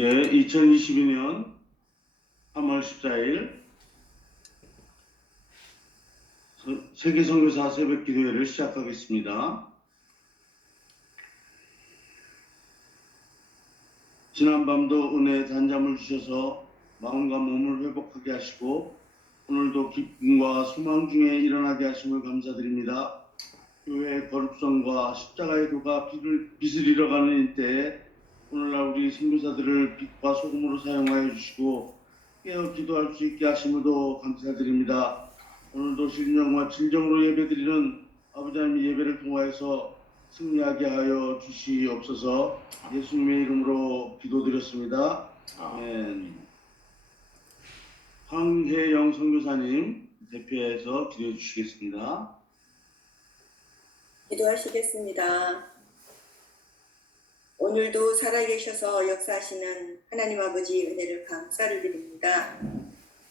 예, 2022년 3월 14일 세계선교사 새벽기도회를 시작하겠습니다. 지난밤도 은혜의 단잠을 주셔서 마음과 몸을 회복하게 하시고 오늘도 기쁨과 소망 중에 일어나게 하심을 감사드립니다. 교회의 거룩성과 십자가의 교가 빛을 잃어가는 이때에 오늘날 우리 선교사들을 빛과 소금으로 사용하여 주시고 깨어 기도할 수 있게 하심을도 감사드립니다. 오늘도 신령과 진정으로 예배드리는 아버지 하나님의 예배를 통하여서 승리하게 하여 주시옵소서. 예수님의 이름으로 기도드렸습니다. 아멘. 황혜영 선교사님 대표해서 기도해 주시겠습니다. 기도하시겠습니다. 오늘도 살아계셔서 역사하시는 하나님 아버지 은혜를 감사를 드립니다.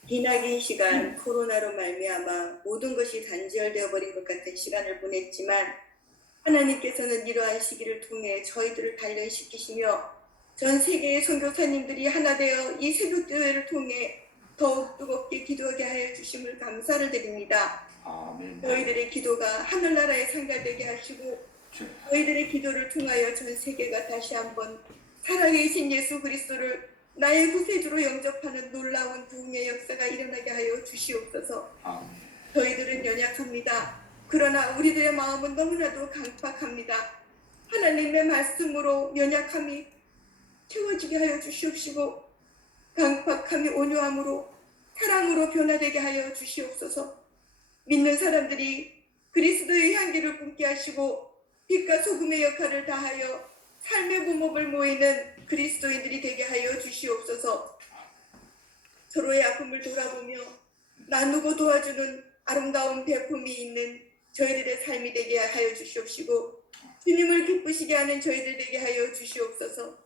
기나긴 시간 코로나로 말미암아 모든 것이 단절되어 버린 것 같은 시간을 보냈지만 하나님께서는 이러한 시기를 통해 저희들을 단련시키시며 전 세계의 선교사님들이 하나 되어 이 새벽교회를 통해 더욱 뜨겁게 기도하게 하여 주심을 감사를 드립니다. 아멘. 저희들의 기도가 하늘나라에 상달되게 하시고 저희들의 기도를 통하여 전 세계가 다시 한번 살아계신 예수 그리스도를 나의 구세주로 영접하는 놀라운 부흥의 역사가 일어나게 하여 주시옵소서. 아멘. 저희들은 연약합니다. 그러나 우리들의 마음은 너무나도 강팍합니다. 하나님의 말씀으로 연약함이 채워지게 하여 주시옵시고 강팍함이 온유함으로 사랑으로 변화되게 하여 주시옵소서. 믿는 사람들이 그리스도의 향기를 품게 하시고 빛과 소금의 역할을 다하여 삶의 부목을 모이는 그리스도인들이 되게 하여 주시옵소서. 서로의 아픔을 돌아보며 나누고 도와주는 아름다운 배품이 있는 저희들의 삶이 되게 하여 주시옵시고 주님을 기쁘시게 하는 저희들 되게 하여 주시옵소서.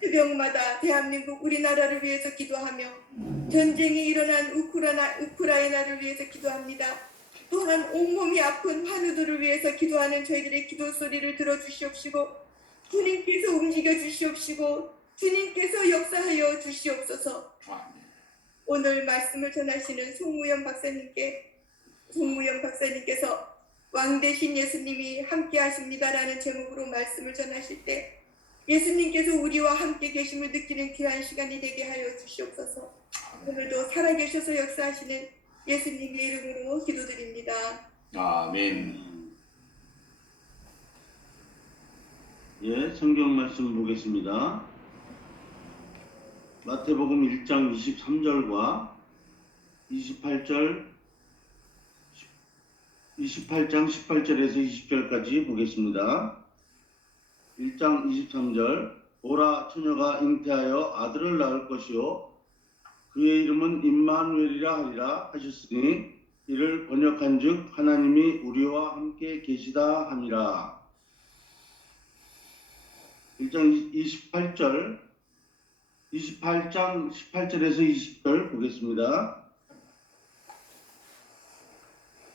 새벽마다 대한민국 우리나라를 위해서 기도하며 전쟁이 일어난 우크라이나를 위해서 기도합니다. 또한 온몸이 아픈 환우들을 위해서 기도하는 저희들의 기도 소리를 들어주시옵시고 주님께서 움직여 주시옵시고 주님께서 역사하여 주시옵소서. 오늘 말씀을 전하시는 송무영 박사님께서 왕 대신 예수님이 함께 하십니다라는 제목으로 말씀을 전하실 때 예수님께서 우리와 함께 계심을 느끼는 귀한 시간이 되게 하여 주시옵소서. 오늘도 살아계셔서 역사하시는 예수님의 이름으로 기도드립니다. 아멘. 예, 성경 말씀 보겠습니다. 마태복음 1장 23절과 28장 18절에서 20절까지 보겠습니다. 1장 23절 보라 처녀가 잉태하여 아들을 낳을 것이요 그의 이름은 임마누엘이라 하리라 하셨으니 이를 번역한즉 하나님이 우리와 함께 계시다 함이라. 1장 28장 18절에서 20절 보겠습니다.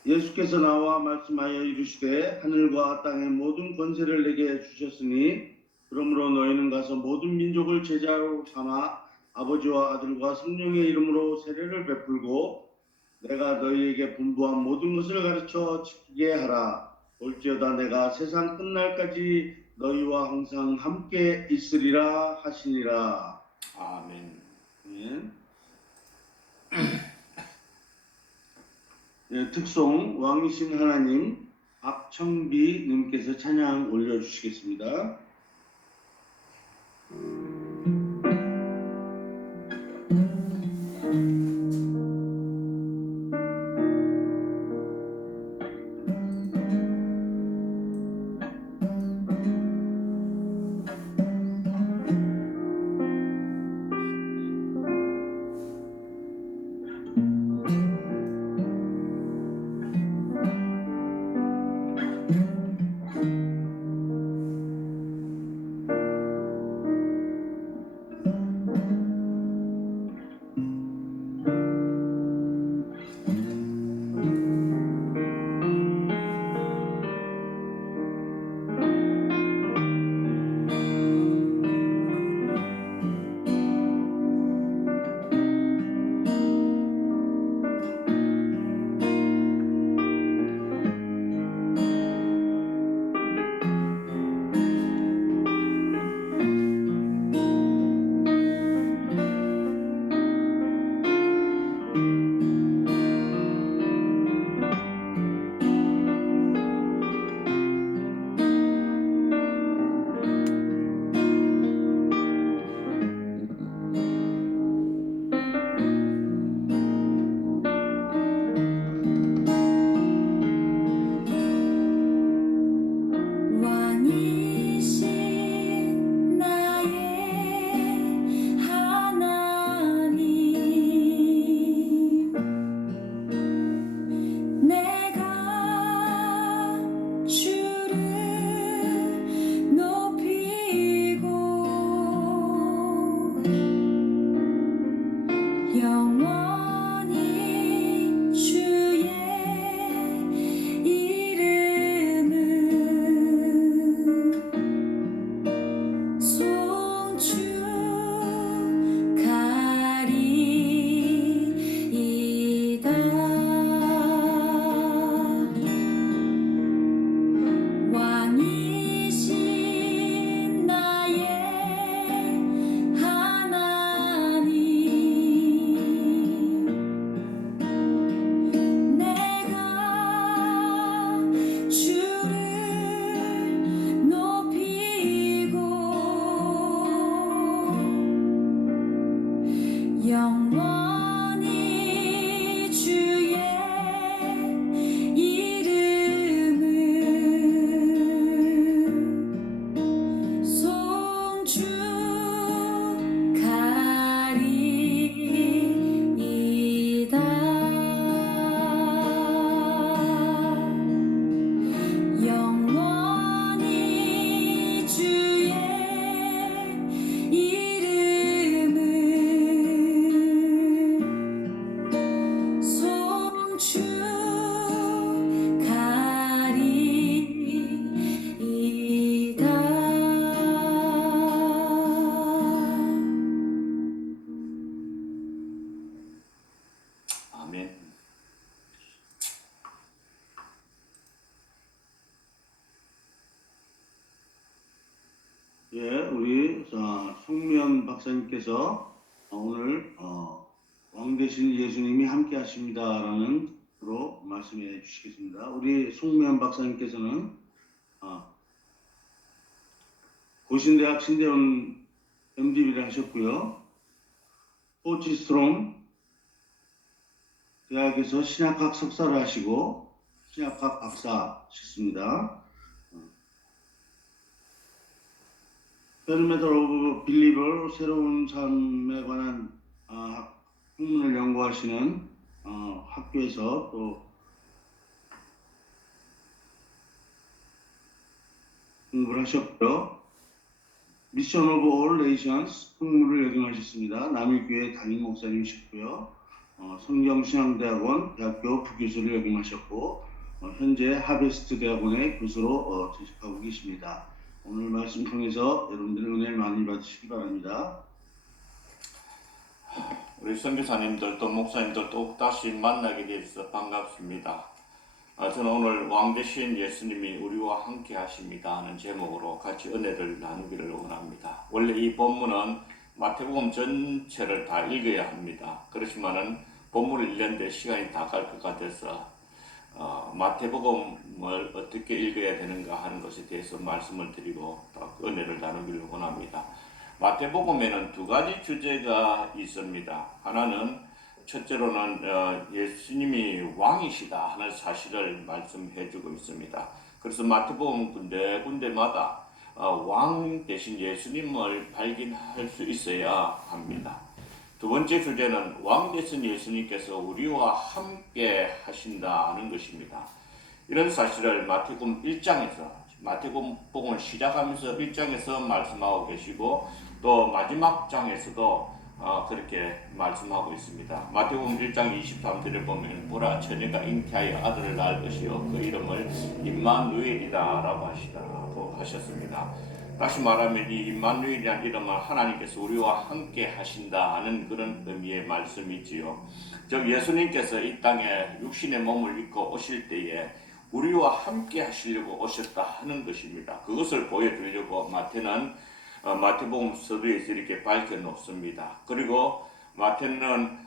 예수께서 나와 말씀하여 이르시되 하늘과 땅의 모든 권세를 내게 주셨으니 그러므로 너희는 가서 모든 민족을 제자로 삼아 아버지와 아들과 성령의 이름으로 세례를 베풀고 내가 너희에게 분부한 모든 것을 가르쳐 지키게 하라. 볼지어다 내가 세상 끝날까지 너희와 항상 함께 있으리라 하시니라. 아멘. 예. 예, 특송 왕이신 하나님 박청비 님께서 찬양 올려주시겠습니다. 박사님께서 오늘 왕 되신 예수님이 함께 하십니다라는 으로 말씀해 주시겠습니다. 우리 송미연 박사님께서는 고신대학 신대원 MDB를 하셨고요. 포치스트롬 대학에서 신약학 석사를 하시고 신약학 박사셨습니다. 페르메터 오브 빌리버 새로운 삶에 관한 학문을 연구하시는 학교에서 또 공부를 하셨고요. 미션 오브 올 네이션스 학문을 역임하셨습니다. 남일교회 담임 목사님이셨고요. 성경신앙대학원 대학교 부교수를 역임하셨고 현재 하베스트 대학원의 교수로 재직하고 계십니다. 오늘 말씀 통해서 여러분들의 은혜를 많이 받으시기 바랍니다. 우리 선교사님들 또 목사님들 또 다시 만나게 돼서 반갑습니다. 저는 오늘 왕 되신 예수님이 우리와 함께 하십니다 하는 제목으로 같이 은혜를 나누기를 원합니다. 원래 이 본문은 마태복음 전체를 다 읽어야 합니다. 그렇지만은 본문을 읽는데 시간이 다 갈 것 같아서 마태복음을 어떻게 읽어야 되는가 하는 것에 대해서 말씀을 드리고 은혜를 나누기를 원합니다. 마태복음에는 두 가지 주제가 있습니다. 하나는 첫째로는 예수님이 왕이시다 하는 사실을 말씀해 주고 있습니다. 그래서 마태복음 군데군데마다 왕 대신 예수님을 발견할 수 있어야 합니다. 두 번째 주제는 왕 대신 예수님께서 우리와 함께 하신다 하는 것입니다. 이런 사실을 마태복음 1장에서 마태복음을 시작하면서 1장에서 말씀하고 계시고 또 마지막 장에서도 그렇게 말씀하고 있습니다. 마태복음 1장 23절에 보면 보라 처녀가 잉태하여 아들을 낳을 것이요 그 이름을 임마누엘이다 라고 하셨습니다. 다시 말하면 이 임마누엘이라는 이름은 하나님께서 우리와 함께 하신다 하는 그런 의미의 말씀이지요. 즉 예수님께서 이 땅에 육신의 몸을 입고 오실 때에 우리와 함께 하시려고 오셨다 하는 것입니다. 그것을 보여주려고 마태는 마태복음 서두에서 이렇게 밝혀놓습니다. 그리고 마태는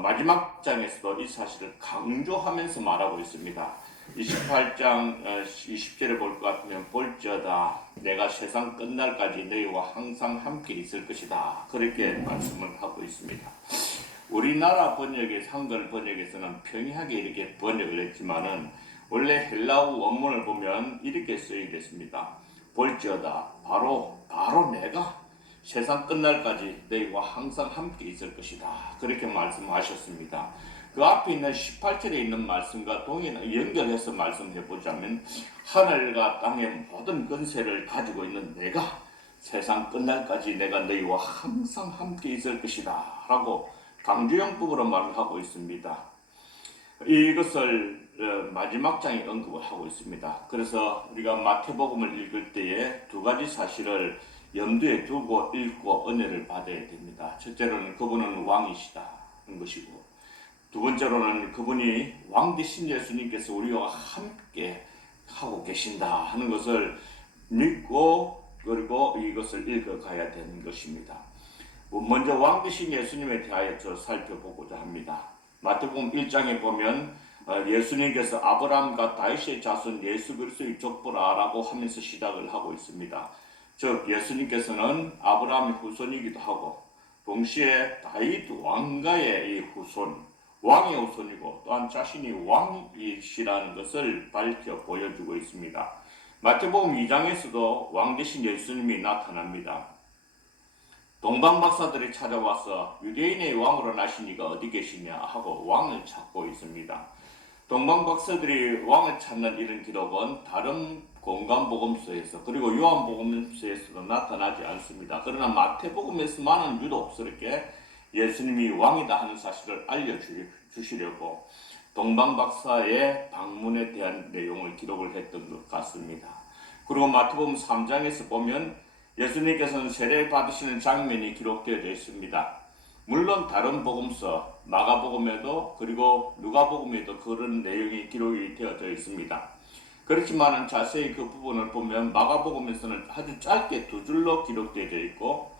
마지막 장에서도 이 사실을 강조하면서 말하고 있습니다. 28장 20절에 볼 것 같으면 볼지어다 내가 세상 끝날까지 너희와 항상 함께 있을 것이다. 그렇게 말씀을 하고 있습니다. 우리나라 번역의 한글 번역에서는 평이하게 이렇게 번역을 했지만은 원래 헬라어 원문을 보면 이렇게 쓰여 있습니다. 볼지어다 바로 내가 세상 끝날까지 너희와 항상 함께 있을 것이다. 그렇게 말씀하셨습니다. 그 앞에 있는 18절에 있는 말씀과 연결해서 말씀해 보자면 하늘과 땅의 모든 권세를 가지고 있는 내가 세상 끝날까지 내가 너희와 항상 함께 있을 것이다 라고 강조형법으로 말을 하고 있습니다. 이것을 마지막 장에 언급을 하고 있습니다. 그래서 우리가 마태복음을 읽을 때에 두 가지 사실을 염두에 두고 읽고 은혜를 받아야 됩니다. 첫째로는 그분은 왕이시다는 것이고 두 번째로는 그분이 왕 되신 예수님께서 우리와 함께 하고 계신다 하는 것을 믿고 그리고 이것을 읽어가야 되는 것입니다. 먼저 왕 되신 예수님에 대하여 살펴보고자 합니다. 마태복음 1장에 보면 예수님께서 아브라함과 다윗의 자손 예수 그리스도의 족보라라고 하면서 시작을 하고 있습니다. 즉 예수님께서는 아브라함의 후손이기도 하고 동시에 다윗 왕가의 이 후손, 왕의 후손이고 또한 자신이 왕이시라는 것을 밝혀 보여주고 있습니다. 마태복음 2장에서도 왕 되신 예수님이 나타납니다. 동방 박사들이 찾아와서 유대인의 왕으로 나신 이가 어디 계시냐 하고 왕을 찾고 있습니다. 동방 박사들이 왕을 찾는 이런 기록은 다른 공간복음서에서 그리고 요한복음서에서도 나타나지 않습니다. 그러나 마태복음에서만은 유독스럽게 예수님이 왕이다 하는 사실을 알려주시려고 동방 박사의 방문에 대한 내용을 기록을 했던 것 같습니다. 그리고 마태복음 3장에서 보면 예수님께서는 세례 받으시는 장면이 기록되어 있습니다. 물론 다른 복음서 마가복음에도 그리고 누가복음에도 그런 내용이 기록이 되어져 있습니다. 그렇지만 자세히 그 부분을 보면 마가복음에서는 아주 짧게 두 줄로 기록되어 있고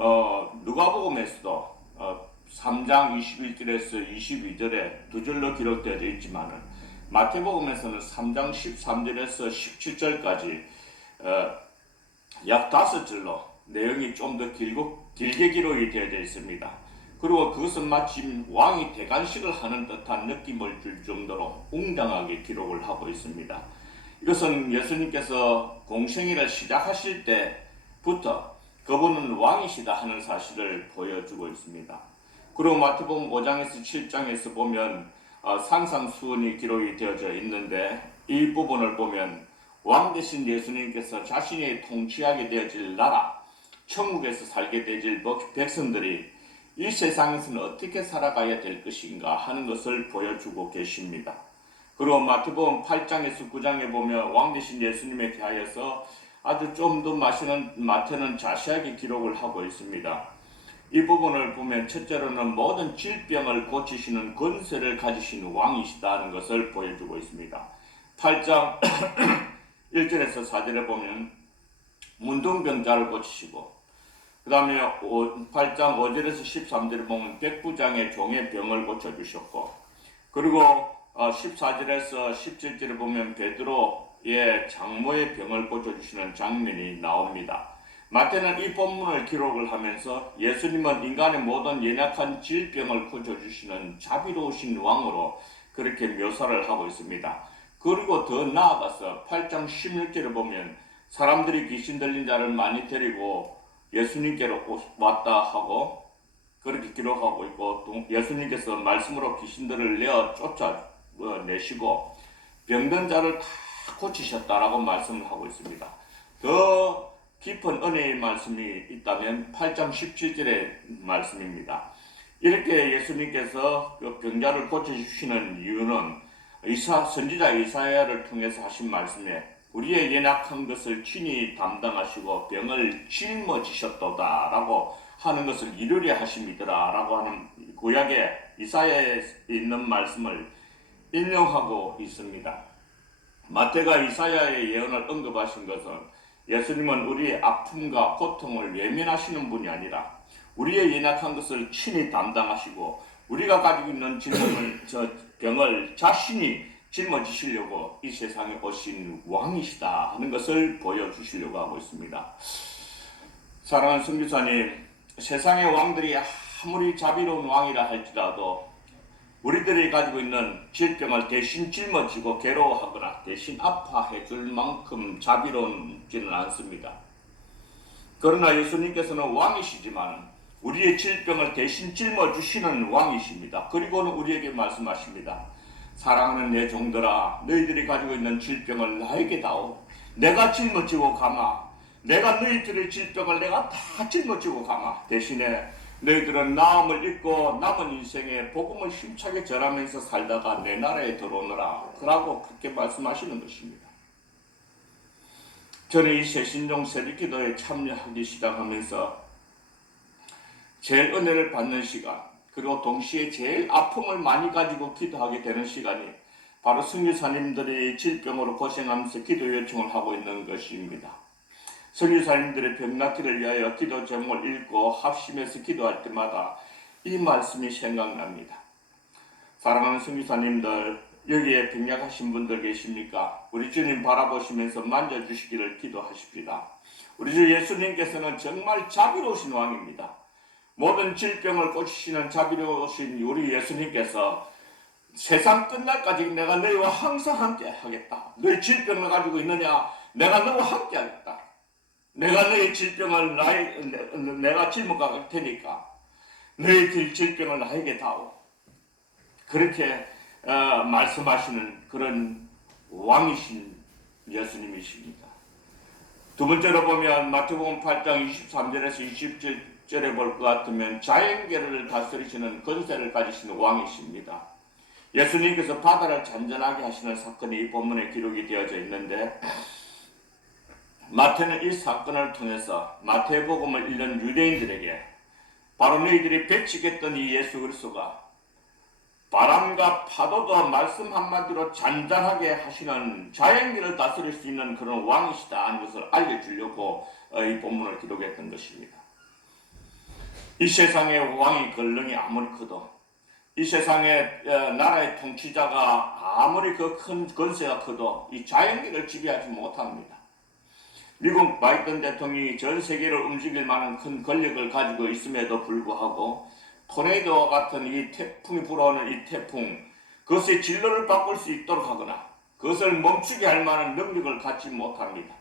누가복음에서도 3장 21절에서 22절에 두 절로 기록되어 있지만은 마태복음에서는 3장 13절에서 17절까지 약 5절로 내용이 좀 더 길게 기록이 되어 있습니다. 그리고 그것은 마침 왕이 대관식을 하는 듯한 느낌을 줄 정도로 웅장하게 기록을 하고 있습니다. 이것은 예수님께서 공생애를 시작하실 때부터 그분은 왕이시다 하는 사실을 보여주고 있습니다. 그리고 마태복음 5장에서 7장에서 보면 산상수훈이 기록이 되어져 있는데 이 부분을 보면 왕 대신 예수님께서 자신이 통치하게 되어질 나라, 천국에서 살게 되어질 백성들이 이 세상에서는 어떻게 살아가야 될 것인가 하는 것을 보여주고 계십니다. 그리고 마태복음 8장에서 9장에 보면 왕 대신 예수님에 대하여서 아주 좀 더 마태는 자세하게 기록을 하고 있습니다. 이 부분을 보면 첫째로는 모든 질병을 고치시는 권세를 가지신 왕이시다는 것을 보여주고 있습니다. 8장 1절에서 4절에 보면 문둥병자를 고치시고 그 다음에 8장 5절에서 13절에 보면 백부장의 종의 병을 고쳐주셨고 그리고 14절에서 17절에 보면 베드로의 장모의 병을 고쳐주시는 장면이 나옵니다. 마태는 이 본문을 기록을 하면서 예수님은 인간의 모든 연약한 질병을 고쳐주시는 자비로우신 왕으로 그렇게 묘사를 하고 있습니다. 그리고 더 나아가서 8장 16절에 보면 사람들이 귀신 들린 자를 많이 데리고 예수님께로 왔다 하고 그렇게 기록하고 있고 또 예수님께서 말씀으로 귀신들을 내어 쫓아내시고 병든 자를 다 고치셨다라고 말씀을 하고 있습니다. 더 깊은 은혜의 말씀이 있다면 8장 17절의 말씀입니다. 이렇게 예수님께서 그 병자를 고쳐주시는 이유는 선지자 이사야를 통해서 하신 말씀에 우리의 연약한 것을 친히 담당하시고 병을 짊어지셨도다라고 하는 것을 이루려 하심이더라라고 하는 구약의 이사야에 있는 말씀을 인용하고 있습니다. 마태가 이사야의 예언을 언급하신 것은 예수님은 우리의 아픔과 고통을 외면하시는 분이 아니라 우리의 연약한 것을 친히 담당하시고 우리가 가지고 있는 병을 자신이 짊어지시려고 이 세상에 오신 왕이시다 하는 것을 보여주시려고 하고 있습니다. 사랑하는 선교사님, 세상의 왕들이 아무리 자비로운 왕이라 할지라도 우리들이 가지고 있는 질병을 대신 짊어지고 괴로워하거나 대신 아파해 줄 만큼 자비로운지는 않습니다. 그러나 예수님께서는 왕이시지만 우리의 질병을 대신 짊어주시는 왕이십니다. 그리고는 우리에게 말씀하십니다. 사랑하는 내 종들아, 너희들이 가지고 있는 질병을 나에게 다오. 내가 짊어지고 가마. 내가 너희들의 질병을 내가 다 짊어지고 가마. 대신에 너희들은 나음을 잊고 남은 인생에 복음을 힘차게 전하면서 살다가 내 나라에 들어오너라. 그라고 그렇게 말씀하시는 것입니다. 저는 이 새신종 새벽기도에 참여하기 시작하면서 제일 은혜를 받는 시간, 그리고 동시에 제일 아픔을 많이 가지고 기도하게 되는 시간이 바로 선교사님들이 질병으로 고생하면서 기도 요청을 하고 있는 것입니다. 선교사님들의 병 낫기를 위하여 기도 제목을 읽고 합심해서 기도할 때마다 이 말씀이 생각납니다. 사랑하는 선교사님들, 여기에 병약하신 분들 계십니까? 우리 주님 바라보시면서 만져주시기를 기도하십시다. 우리 주 예수님께서는 정말 자비로우신 왕입니다. 모든 질병을 고치시는 자비로우신 우리 예수님께서 세상 끝날까지 내가 너희와 항상 함께 하겠다. 너희 질병을 가지고 있느냐? 내가 너와 함께 하겠다. 내가 너희 질병을 내가 짊어갈 테니까 너희 질병을 나에게 다오. 그렇게 말씀하시는 그런 왕이신 예수님이십니다. 두 번째로 보면 마태복음 8장 23절에서 27절에 볼 것 같으면 자연계를 다스리시는 권세를 가지시는 왕이십니다. 예수님께서 바다를 잔잔하게 하시는 사건이 이 본문에 기록이 되어져 있는데 마태는 이 사건을 통해서 마태복음을 읽는 유대인들에게 바로 너희들이 배치겠던 이 예수 그리스도가 바람과 파도도 말씀 한마디로 잔잔하게 하시는 자연계를 다스릴 수 있는 그런 왕이시다 하는 것을 알려주려고 이 본문을 기록했던 것입니다. 이 세상의 왕이 권능이 아무리 커도 이 세상의 나라의 통치자가 아무리 그 큰 권세가 커도 이 자연계를 지배하지 못합니다. 미국 바이든 대통령이 전 세계를 움직일 만한 큰 권력을 가지고 있음에도 불구하고 토네이도와 같은 이 태풍이 불어오는 이 태풍, 그것의 진로를 바꿀 수 있도록 하거나 그것을 멈추게 할 만한 능력을 갖지 못합니다.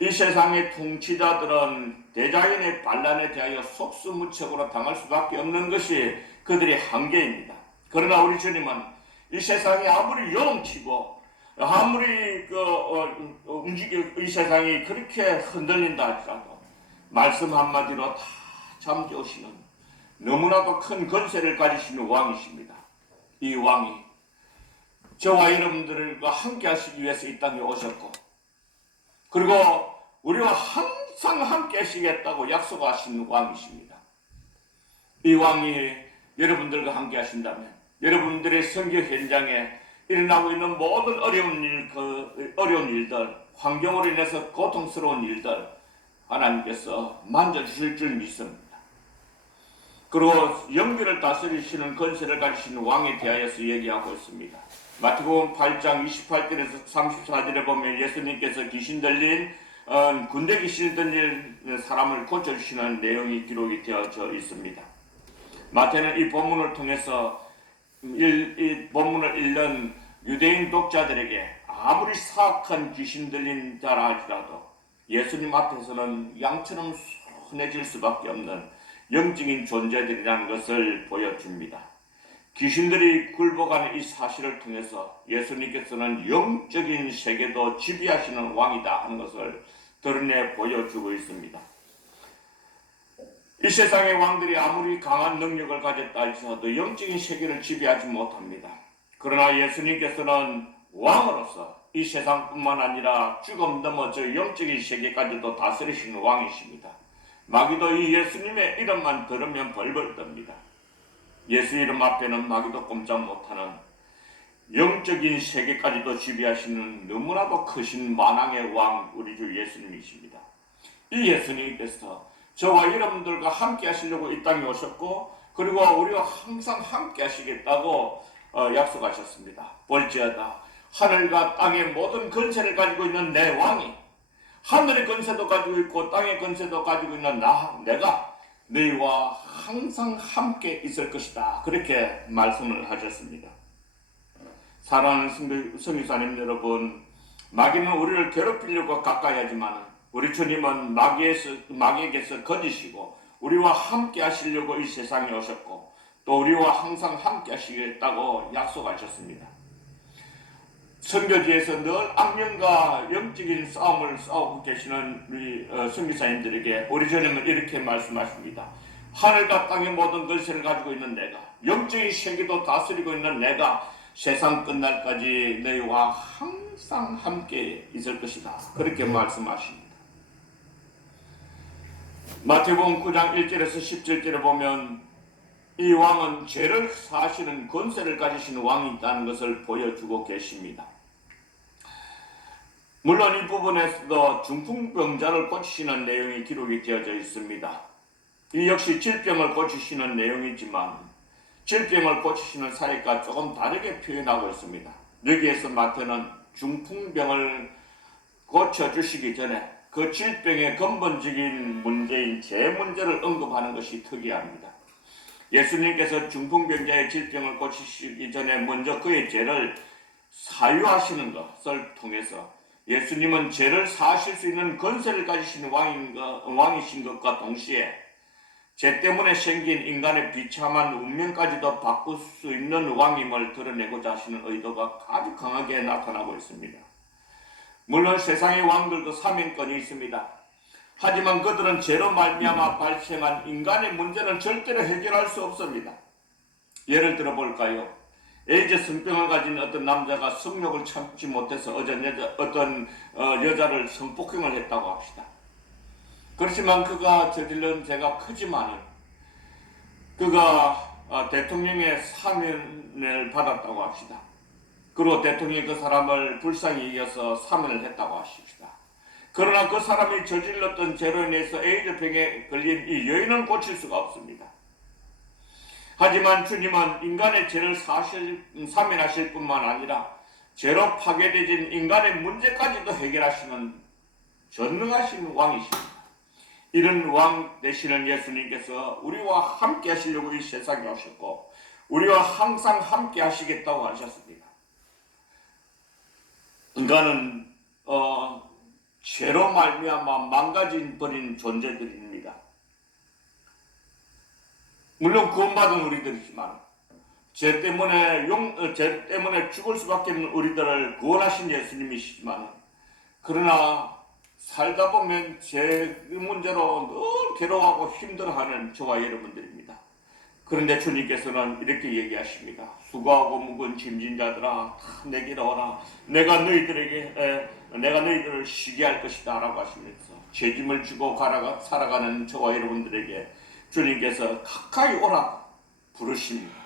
이 세상의 통치자들은 대자연의 반란에 대하여 속수무책으로 당할 수밖에 없는 것이 그들의 한계입니다. 그러나 우리 주님은 이 세상이 아무리 요동치고 아무리 이 세상이 그렇게 흔들린다 할지라도 말씀 한마디로 다 잠재우시는 너무나도 큰 권세를 가지시는 왕이십니다. 이 왕이 저와 여러분들과 함께 하시기 위해서 이 땅에 오셨고, 그리고 우리와 항상 함께 하시겠다고 약속하신 왕이십니다. 이 왕이 여러분들과 함께 하신다면 여러분들의 선교 현장에 일어나고 있는 모든 어려운 일들, 환경으로 인해서 고통스러운 일들 하나님께서 만져주실 줄 믿습니다. 그리고 영계를 다스리시는 권세를 가지시는 왕에 대하여서 얘기하고 있습니다. 마태복음 8장 28절에서 34절에 보면 예수님께서 귀신 들린 군대 귀신 들린 사람을 고쳐주시는 내용이 기록이 되어져 있습니다. 마태는 이 본문을 통해서 이 본문을 읽는 유대인 독자들에게 아무리 사악한 귀신 들린 자라 할지라도 예수님 앞에서는 양처럼 순해질 수밖에 없는 영적인 존재들이라는 것을 보여줍니다. 귀신들이 굴복하는 이 사실을 통해서 예수님께서는 영적인 세계도 지배하시는 왕이다 하는 것을 드러내 보여주고 있습니다. 이 세상의 왕들이 아무리 강한 능력을 가졌다 할지라도 영적인 세계를 지배하지 못합니다. 그러나 예수님께서는 왕으로서 이 세상뿐만 아니라 죽음 넘어 저 영적인 세계까지도 다스리시는 왕이십니다. 마귀도 이 예수님의 이름만 들으면 벌벌 떱니다. 예수 이름 앞에는 마귀도 꼼짝 못하는 영적인 세계까지도 지배하시는 너무나도 크신 만왕의 왕 우리 주 예수님이십니다. 이 예수님께서 저와 여러분들과 함께 하시려고 이 땅에 오셨고, 그리고 우리와 항상 함께 하시겠다고 약속하셨습니다. 볼지어다 하늘과 땅의 모든 권세를 가지고 있는 내 왕이 하늘의 권세도 가지고 있고 땅의 권세도 가지고 있는 내가 너희와 항상 함께 있을 것이다. 그렇게 말씀을 하셨습니다. 사랑하는 성교사님 여러분, 마귀는 우리를 괴롭히려고 가까이 하지만 우리 주님은 마귀에게서 거짓이고 우리와 함께 하시려고 이 세상에 오셨고 또 우리와 항상 함께 하시겠다고 약속하셨습니다. 선교지에서 늘 악령과 영적인 싸움을 싸우고 계시는 우리 선교사님들에게 우리 주님은 이렇게 말씀하십니다. 하늘과 땅의 모든 권세를 가지고 있는 내가, 영적인 세계도 다스리고 있는 내가 세상 끝날까지 너희와 항상 함께 있을 것이다. 그렇게 말씀하십니다. 마태복음 9장 1절에서 17절에 보면 이 왕은 죄를 사하시는 권세를 가지신 왕이 있다는 것을 보여주고 계십니다. 물론 이 부분에서도 중풍병자를 고치시는 내용이 기록이 되어져 있습니다. 이 역시 질병을 고치시는 내용이지만 질병을 고치시는 사역과 조금 다르게 표현하고 있습니다. 여기에서 마태는 중풍병을 고쳐주시기 전에 그 질병의 근본적인 문제인 죄 문제를 언급하는 것이 특이합니다. 예수님께서 중풍병자의 질병을 고치시기 전에 먼저 그의 죄를 사유하시는 것을 통해서 예수님은 죄를 사하실 수 있는 권세를 가지신 왕이신 것과 동시에 죄 때문에 생긴 인간의 비참한 운명까지도 바꿀 수 있는 왕임을 드러내고자 하시는 의도가 아주 강하게 나타나고 있습니다. 물론 세상의 왕들도 사명권이 있습니다. 하지만 그들은 죄로 말미암아 발생한 인간의 문제는 절대로 해결할 수 없습니다. 예를 들어 볼까요? 에이즈 성병을 가진 어떤 남자가 성욕을 참지 못해서 어떤 여자를 성폭행을 했다고 합시다. 그렇지만 그가 저지른 죄가 크지만은 그가 대통령의 사면을 받았다고 합시다. 그리고 대통령이 그 사람을 불쌍히 여겨서 사면을 했다고 하십시다. 그러나 그 사람이 저질렀던 죄로 인해서 에이즈병에 걸린 이 여인은 고칠 수가 없습니다. 하지만 주님은 인간의 죄를 사면하실 뿐만 아니라 죄로 파괴되진 인간의 문제까지도 해결하시는 전능하신 왕이십니다. 이런 왕 되시는 예수님께서 우리와 함께 하시려고 이 세상에 오셨고 우리와 항상 함께 하시겠다고 하셨습니다. 인간은 죄로 말미암아 망가진 버린 존재들입니다. 물론 구원받은 우리들이지만 죄 때문에 죽을 수밖에 없는 우리들을 구원하신 예수님이시지만 그러나 살다 보면 죄 문제로 늘 괴로워하고 힘들어하는 저와 여러분들입니다. 그런데 주님께서는 이렇게 얘기하십니다. 수고하고 무거운 짐진 자들아 내게로 오라. 내가 너희들을 쉬게 할 것이다 라고 하시면서 죄짐을 지고 살아가는 저와 여러분들에게 주님께서 가까이 오라 부르십니다.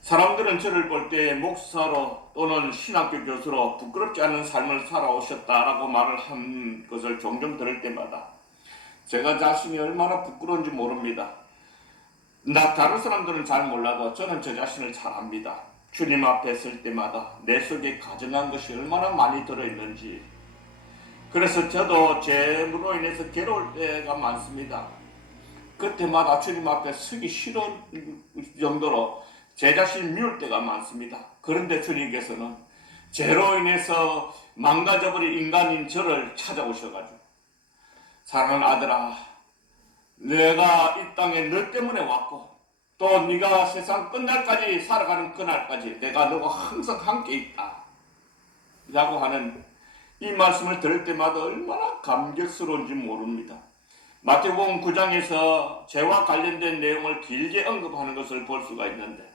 사람들은 저를 볼 때 목사로 또는 신학교 교수로 부끄럽지 않은 삶을 살아오셨다라고 말을 한 것을 종종 들을 때마다 제가 자신이 얼마나 부끄러운지 모릅니다. 다른 사람들은 잘 몰라도 저는 저 자신을 잘 압니다. 주님 앞에 설 때마다 내 속에 가증한 것이 얼마나 많이 들어있는지. 그래서 저도 죄로 인해서 괴로울 때가 많습니다. 그때마다 주님 앞에 서기 싫은 정도로 제 자신을 미울 때가 많습니다. 그런데 주님께서는 죄로 인해서 망가져버린 인간인 저를 찾아오셔가지고 사랑하는 아들아 내가 이 땅에 너 때문에 왔고 또 네가 세상 끝날까지 살아가는 그날까지 내가 너와 항상 함께 있다 라고 하는 이 말씀을 들을 때마다 얼마나 감격스러운지 모릅니다. 마태복음 9장에서 죄와 관련된 내용을 길게 언급하는 것을 볼 수가 있는데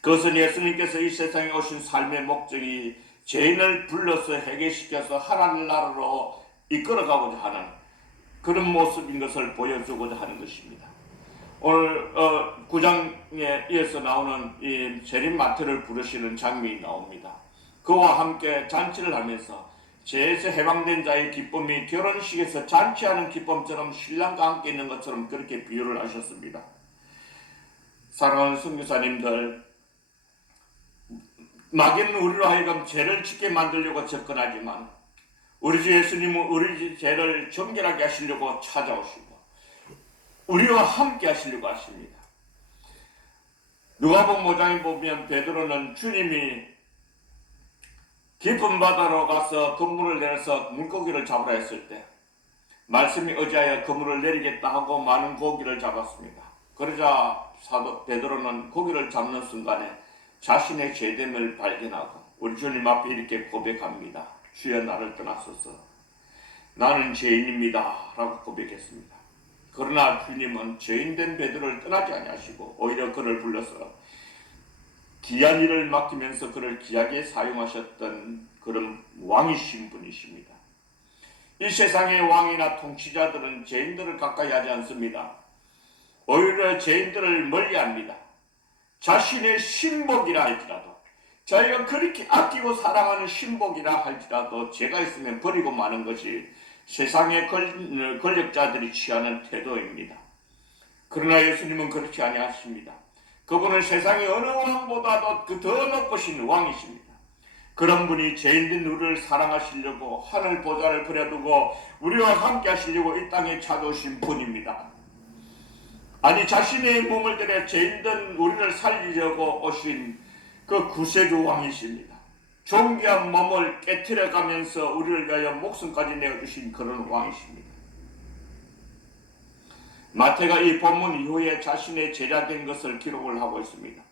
그것은 예수님께서 이 세상에 오신 삶의 목적이 죄인을 불러서 해결시켜서 하나님 나라로 이끌어가고자 하는 그런 모습인 것을 보여주고자 하는 것입니다. 오늘 9장에 이어서 나오는 이 재림 마태를 부르시는 장면이 나옵니다. 그와 함께 잔치를 하면서 죄에서 해방된 자의 기쁨이 결혼식에서 잔치하는 기쁨처럼 신랑과 함께 있는 것처럼 그렇게 비유를 하셨습니다. 사랑하는 선교사님들, 마귀는 우리로 하여금 죄를 짓게 만들려고 접근하지만 우리 주 예수님은 우리 죄를 정결하게 하시려고 찾아오시고 우리와 함께 하시려고 하십니다. 누가복음 5장에 보면 베드로는 주님이 깊은 바다로 가서 그물을 내려서 물고기를 잡으라 했을 때 말씀이 의지하여 그물을 내리겠다 하고 많은 고기를 잡았습니다. 그러자 사도 베드로는 고기를 잡는 순간에 자신의 죄됨을 발견하고 우리 주님 앞에 이렇게 고백합니다. 주여 나를 떠나소서 나는 죄인입니다 라고 고백했습니다. 그러나 주님은 죄인된 베드로를 떠나지 아니하시고 오히려 그를 불러서 귀한 일을 맡기면서 그를 귀하게 사용하셨던 그런 왕이신 분이십니다. 이 세상의 왕이나 통치자들은 죄인들을 가까이 하지 않습니다. 오히려 죄인들을 멀리합니다. 자신의 신복이라 할지라도 자기가 그렇게 아끼고 사랑하는 신복이라 할지라도 죄가 있으면 버리고 마는 것이 세상의 권력자들이 취하는 태도입니다. 그러나 예수님은 그렇지 아니하십니다. 그분은 세상의 어느 왕보다도 더 높으신 왕이십니다. 그런 분이 죄인된 우리를 사랑하시려고 하늘 보좌를 버려두고 우리와 함께 하시려고 이 땅에 찾아오신 분입니다. 아니 자신의 몸을 들여 죄인된 우리를 살리려고 오신 그 구세주 왕이십니다. 존귀한 몸을 깨트려가면서 우리를 위하여 목숨까지 내어주신 그런 왕이십니다. 마태가 이 본문 이후에 자신의 제자된 것을 기록을 하고 있습니다.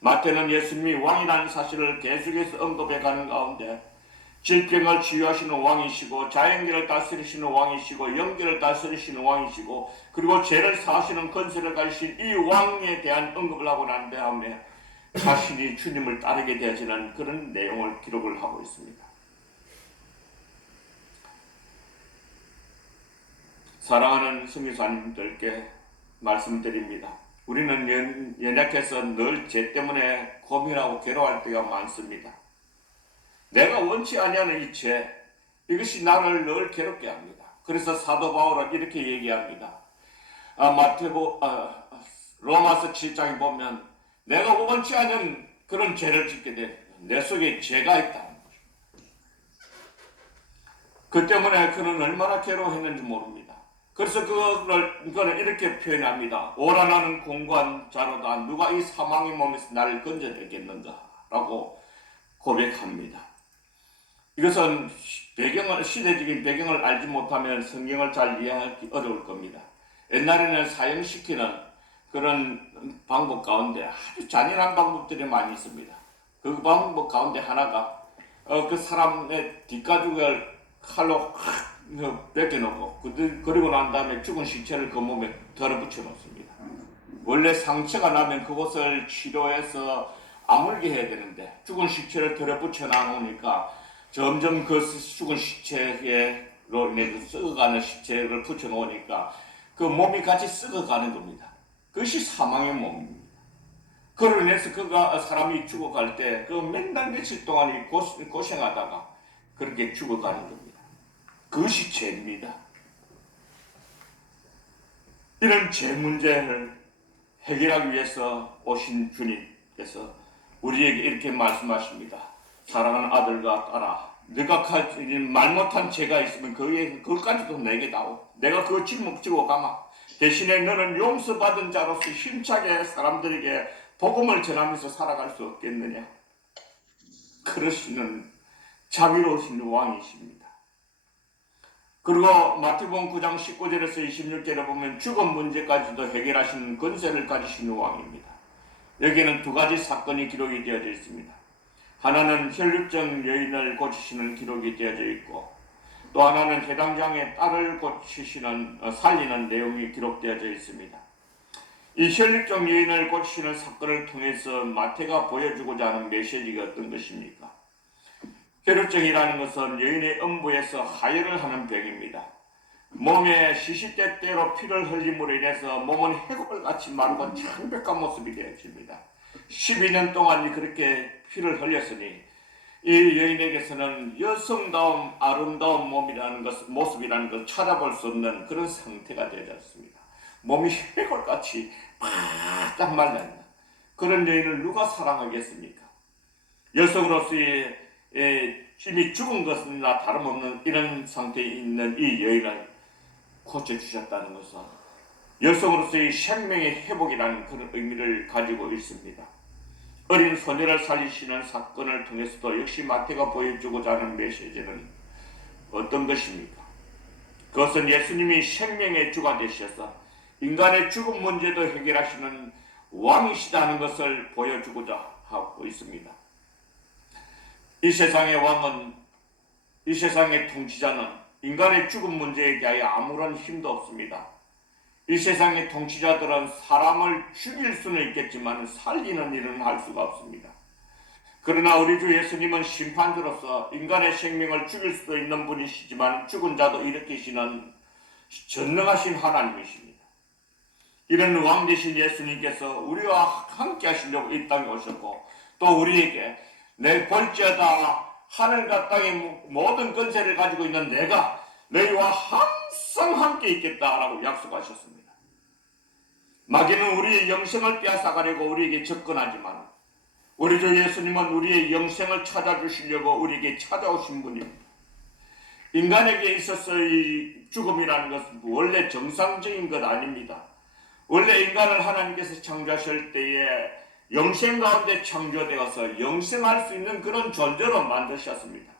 마태는 예수님이 왕이라는 사실을 계속해서 언급해 가는 가운데 질병을 치유하시는 왕이시고 자연계를 다스리시는 왕이시고 영계를 다스리시는 왕이시고 그리고 죄를 사하시는 권세를 가지신 이 왕에 대한 언급을 하고 난 다음에 자신이 주님을 따르게 되어지는 그런 내용을 기록을 하고 있습니다. 사랑하는 선교사님들께 말씀드립니다. 우리는 연약해서 늘 죄 때문에 고민하고 괴로워할 때가 많습니다. 내가 원치 아니하는 이 죄, 이것이 나를 늘 괴롭게 합니다. 그래서 사도 바울은 이렇게 얘기합니다. 로마서 7장에 보면 내가 원치 않은 그런 죄를 짓게 돼. 내 속에 죄가 있다. 그 때문에 그는 얼마나 괴로워했는지 모릅니다. 그래서 그거를 이렇게 표현합니다. 오라 나는 공고한 자로다. 누가 이 사망의 몸에서 나를 건져내겠는가? 라고 고백합니다. 이것은 시대적인 배경을 알지 못하면 성경을 잘 이해하기 어려울 겁니다. 옛날에는 사형시키는 그런 방법 가운데 아주 잔인한 방법들이 많이 있습니다. 그 방법 가운데 하나가 그 사람의 뒷가죽을 칼로 벗겨놓고 그리고 난 다음에 죽은 시체를 그 몸에 들어붙여 놓습니다. 원래 상처가 나면 그것을 치료해서 아물게 해야 되는데 죽은 시체를 들어붙여 놔놓으니까 점점 그 죽은 시체로 인해서 썩어가는 시체를 붙여 놓으니까 그 몸이 같이 썩어가는 겁니다. 그것이 사망의 몸입니다. 그로 인해서 사람이 죽어갈 때 그 맨날 며칠 동안 고생하다가 그렇게 죽어가는 겁니다. 그것이 죄입니다. 이런 죄 문제를 해결하기 위해서 오신 주님께서 우리에게 이렇게 말씀하십니다. 사랑하는 아들과 딸아, 네가 가진 말 못한 죄가 있으면 그것까지도 내게 다오. 내가 그 짊어지고 가마. 대신에 너는 용서받은 자로서 힘차게 사람들에게 복음을 전하면서 살아갈 수 없겠느냐? 그러시는 자비로우신 왕이십니다. 그리고 마태복음 9장 19절에서 26절에 보면 죽음 문제까지도 해결하시는 권세를 가지시는 왕입니다. 여기에는 두 가지 사건이 기록이 되어져 있습니다. 하나는 혈육적 여인을 고치시는 기록이 되어져 있고 또 하나는 해당장의 딸을 살리는 내용이 기록되어져 있습니다. 이 혈육적 여인을 고치시는 사건을 통해서 마태가 보여주고자 하는 메시지가 어떤 것입니까? 혈육증이라는 것은 여인의 음부에서 하혈을 하는 병입니다. 몸에 시시때때로 피를 흘림으로 인해서 몸은 해골같이 마르고 창백한 모습이 되어집니다. 12년 동안 그렇게 피를 흘렸으니 이 여인에게서는 여성다움 아름다운 모습이라는 것을 찾아볼 수 없는 그런 상태가 되어졌습니다. 몸이 해골같이 바짝 말라있는 그런 여인을 누가 사랑하겠습니까? 여성으로서의 이미 죽은 것이나 다름없는 이런 상태에 있는 이 여인을 고쳐주셨다는 것은 여성으로서의 생명의 회복이라는 그런 의미를 가지고 있습니다. 어린 소녀를 살리시는 사건을 통해서도 역시 마태가 보여주고자 하는 메시지는 어떤 것입니까? 그것은 예수님이 생명의 주가 되셔서 인간의 죽음 문제도 해결하시는 왕이시다는 것을 보여주고자 하고 있습니다. 이 세상의 왕은, 이 세상의 통치자는 인간의 죽음 문제에 대하여 아무런 힘도 없습니다. 이 세상의 통치자들은 사람을 죽일 수는 있겠지만 살리는 일은 할 수가 없습니다. 그러나 우리 주 예수님은 심판주로서 인간의 생명을 죽일 수도 있는 분이시지만 죽은 자도 일으키시는 전능하신 하나님이십니다. 이런 왕 되신 예수님께서 우리와 함께 하시려고 이 땅에 오셨고 또 우리에게 내 볼지어다 하늘과 땅의 모든 권세를 가지고 있는 내가 너희와 항상 함께 있겠다라고 약속하셨습니다. 마귀는 우리의 영생을 빼앗아가려고 우리에게 접근하지만 우리 주 예수님은 우리의 영생을 찾아주시려고 우리에게 찾아오신 분입니다. 인간에게 있어서 이 죽음이라는 것은 원래 정상적인 것 아닙니다. 원래 인간을 하나님께서 창조하실 때에 영생 가운데 창조되어서 영생할 수 있는 그런 존재로 만드셨습니다.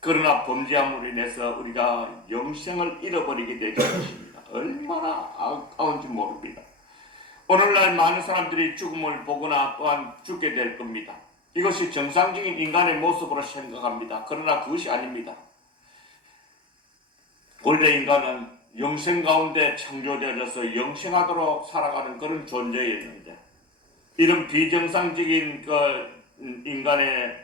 그러나 범죄함으로 인해서 우리가 영생을 잃어버리게 되는 것입니다. 얼마나 아까운지 모릅니다. 오늘날 많은 사람들이 죽음을 보거나 또한 죽게 될 겁니다. 이것이 정상적인 인간의 모습으로 생각합니다. 그러나 그것이 아닙니다. 원래 인간은 영생 가운데 창조되어서 영생하도록 살아가는 그런 존재였는데 이런 비정상적인 인간의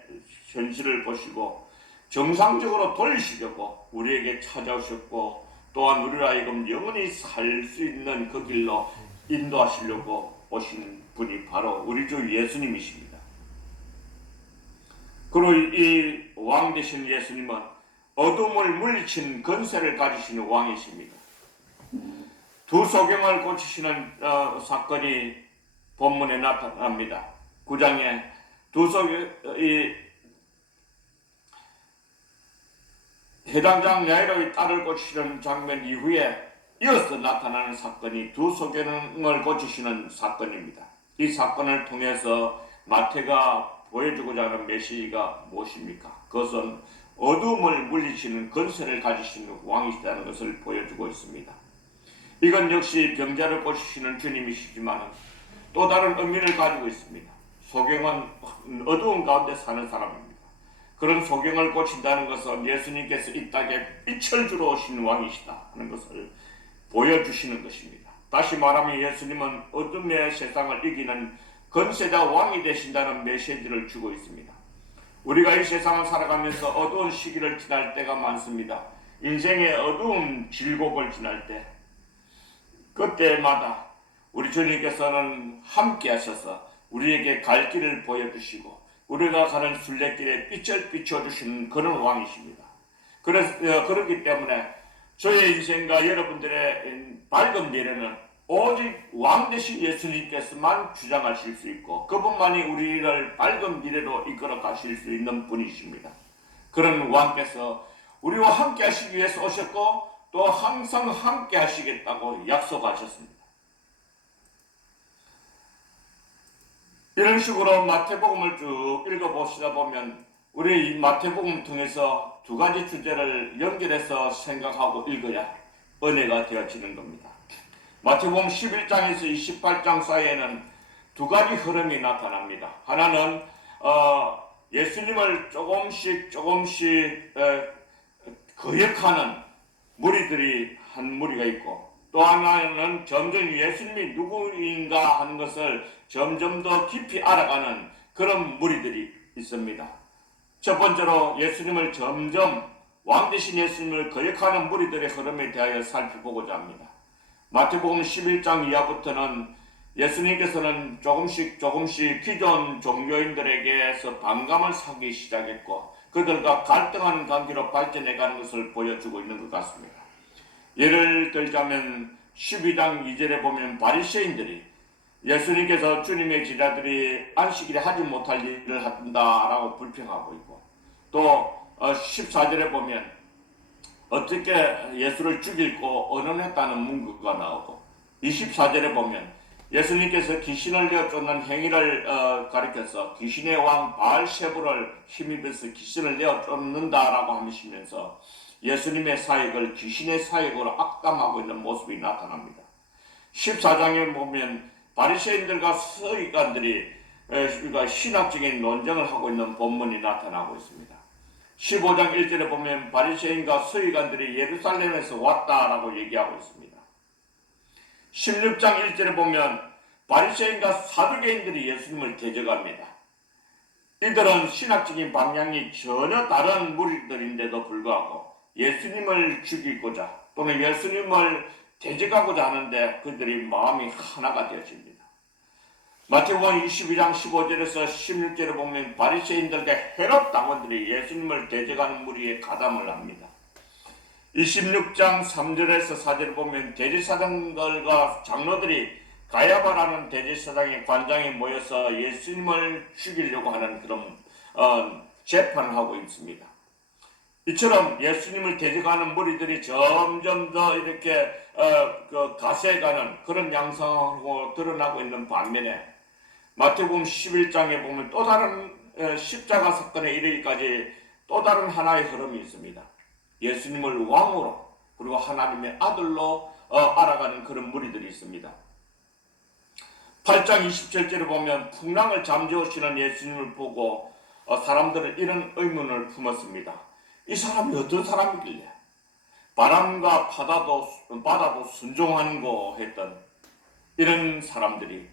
현실을 보시고 정상적으로 돌리시려고 우리에게 찾아오셨고 또한 우리로 하여금 영원히 살 수 있는 그 길로 인도하시려고 오신 분이 바로 우리 주 예수님이십니다. 그리고 이 왕 되신 예수님은 어둠을 물리친 권세를 가지시는 왕이십니다. 두 소경을 고치시는 사건이 본문에 나타납니다. 9장에 두 소경이 해당장 야이로의 딸을 고치시는 장면 이후에 이어서 나타나는 사건이 두 소경을 고치시는 사건입니다. 이 사건을 통해서 마태가 보여주고자 하는 메시지가 무엇입니까? 그것은 어둠을 물리치는 권세를 가지시는 왕이시다는 것을 보여주고 있습니다. 이건 역시 병자를 고치시는 주님이시지만 또 다른 의미를 가지고 있습니다. 소경은 어두운 가운데 사는 사람입니다. 그런 소경을 고친다는 것은 예수님께서 이 땅에 빛을 주러 오신 왕이시다 하는 것을 보여주시는 것입니다. 다시 말하면 예수님은 어둠의 세상을 이기는 권세자 왕이 되신다는 메시지를 주고 있습니다. 우리가 이 세상을 살아가면서 어두운 시기를 지날 때가 많습니다. 인생의 어두운 질곡을 지날 때, 그때마다 우리 주님께서는 함께 하셔서 우리에게 갈 길을 보여주시고 우리가 가는 순례길에 빛을 비춰주시는 그런 왕이십니다. 그렇기 때문에 저의 인생과 여러분들의 밝은 미래는 오직 왕 되신 예수님께서만 주장하실 수 있고 그분만이 우리를 밝은 미래로 이끌어 가실 수 있는 분이십니다. 그런 왕께서 우리와 함께 하시기 위해서 오셨고 또 항상 함께 하시겠다고 약속하셨습니다. 이런 식으로 마태복음을 쭉 읽어보시다 보면 우리 이 마태복음을 통해서 두 가지 주제를 연결해서 생각하고 읽어야 은혜가 되어지는 겁니다. 마태복음 11장에서 28장 사이에는 두 가지 흐름이 나타납니다. 하나는 예수님을 조금씩 거역하는 무리들이 한 무리가 있고 또 하나는 점점 예수님이 누구인가 하는 것을 점점 더 깊이 알아가는 그런 무리들이 있습니다. 첫 번째로 예수님을 점점 왕 되신 예수님을 거역하는 무리들의 흐름에 대하여 살펴보고자 합니다. 마태복음 11장 이하부터는 예수님께서는 조금씩 기존 종교인들에게서 반감을 사기 시작했고 그들과 갈등하는 관계로 발전해가는 것을 보여주고 있는 것 같습니다. 예를 들자면 12장 2절에 보면 바리새인들이 예수님께서 주님의 제자들이 안식일에 하지 못할 일을 한다라고 불평하고 있고 또 14절에 보면 어떻게 예수를 죽이고 언언했다는 문구가 나오고 24절에 보면 예수님께서 귀신을 내어 쫓는 행위를 가리켜서 귀신의 왕 바알세불을 힘입어서 귀신을 내어 쫓는다라고 하시면서 예수님의 사역을 귀신의 사역으로 악담하고 있는 모습이 나타납니다. 14장에 보면 바리새인들과 서기관들이 신학적인 논쟁을 하고 있는 본문이 나타나고 있습니다. 15장 1절에 보면 바리새인과 서기관들이 예루살렘에서 왔다라고 얘기하고 있습니다. 16장 1절에 보면 바리새인과 사두개인들이 예수님을 대적합니다. 이들은 신학적인 방향이 전혀 다른 무리들인데도 불구하고 예수님을 죽이고자 또는 예수님을 대적하고자 하는데 그들이 마음이 하나가 되어집니다. 마태복음 22장 15절에서 16절에 보면 바리새인들과 헤롯 당원들이 예수님을 대적하는 무리에 가담을 합니다. 26장 3절에서 4절에 보면 대제사장들과 장로들이 가야바라는 대제사장의 관장에 모여서 예수님을 죽이려고 하는 그런 재판을 하고 있습니다. 이처럼 예수님을 대적하는 무리들이 점점 더 이렇게 가세가는 그런 양상으로 드러나고 있는 반면에 마태복음 11장에 보면 또 다른 십자가 사건에 이르기까지 또 다른 하나의 흐름이 있습니다. 예수님을 왕으로 그리고 하나님의 아들로 알아가는 그런 무리들이 있습니다. 8장 27절에 보면 풍랑을 잠재우시는 예수님을 보고 사람들은 이런 의문을 품었습니다. 이 사람이 어떤 사람이길래 바람과 바다도 순종하는고 했던 이런 사람들이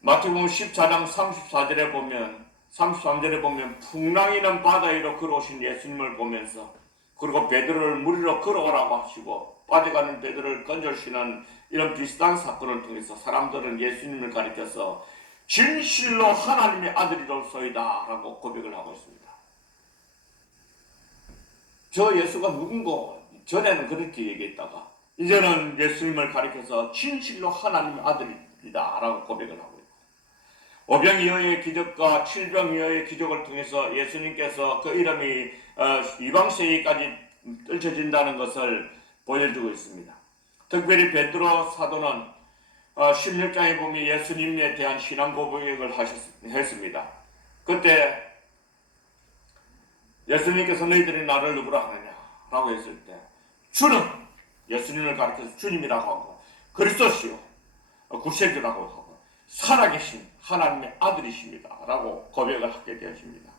마태복음 14장 34절에 보면 33절에 보면 풍랑이는 바다 위로 걸어오신 예수님을 보면서 그리고 베드로를 물 위로 걸어오라고 하시고 빠져가는 베드로를 건져주시는 이런 비슷한 사건을 통해서 사람들은 예수님을 가리켜서 진실로 하나님의 아들이로소이다 라고 고백을 하고 있습니다. 저 예수가 누군고 전에는 그렇게 얘기했다가 이제는 예수님을 가리켜서 진실로 하나님의 아들이다 라고 고백을 하고요. 오병이어의 기적과 칠병이어의 기적을 통해서 예수님께서 그 이름이 이방 세계까지 떨쳐진다는 것을 보여주고 있습니다. 특별히 베드로 사도는 16장에 보면 예수님에 대한 신앙 고백을 했습니다. 그때 예수님께서 너희들이 나를 누구라 하느냐 라고 했을 때 주는 예수님을 가리켜서 주님이라고 하고 그리스도시요 구세주라고 하고 살아계신 하나님의 아들이십니다 라고 고백을 하게 되었습니다.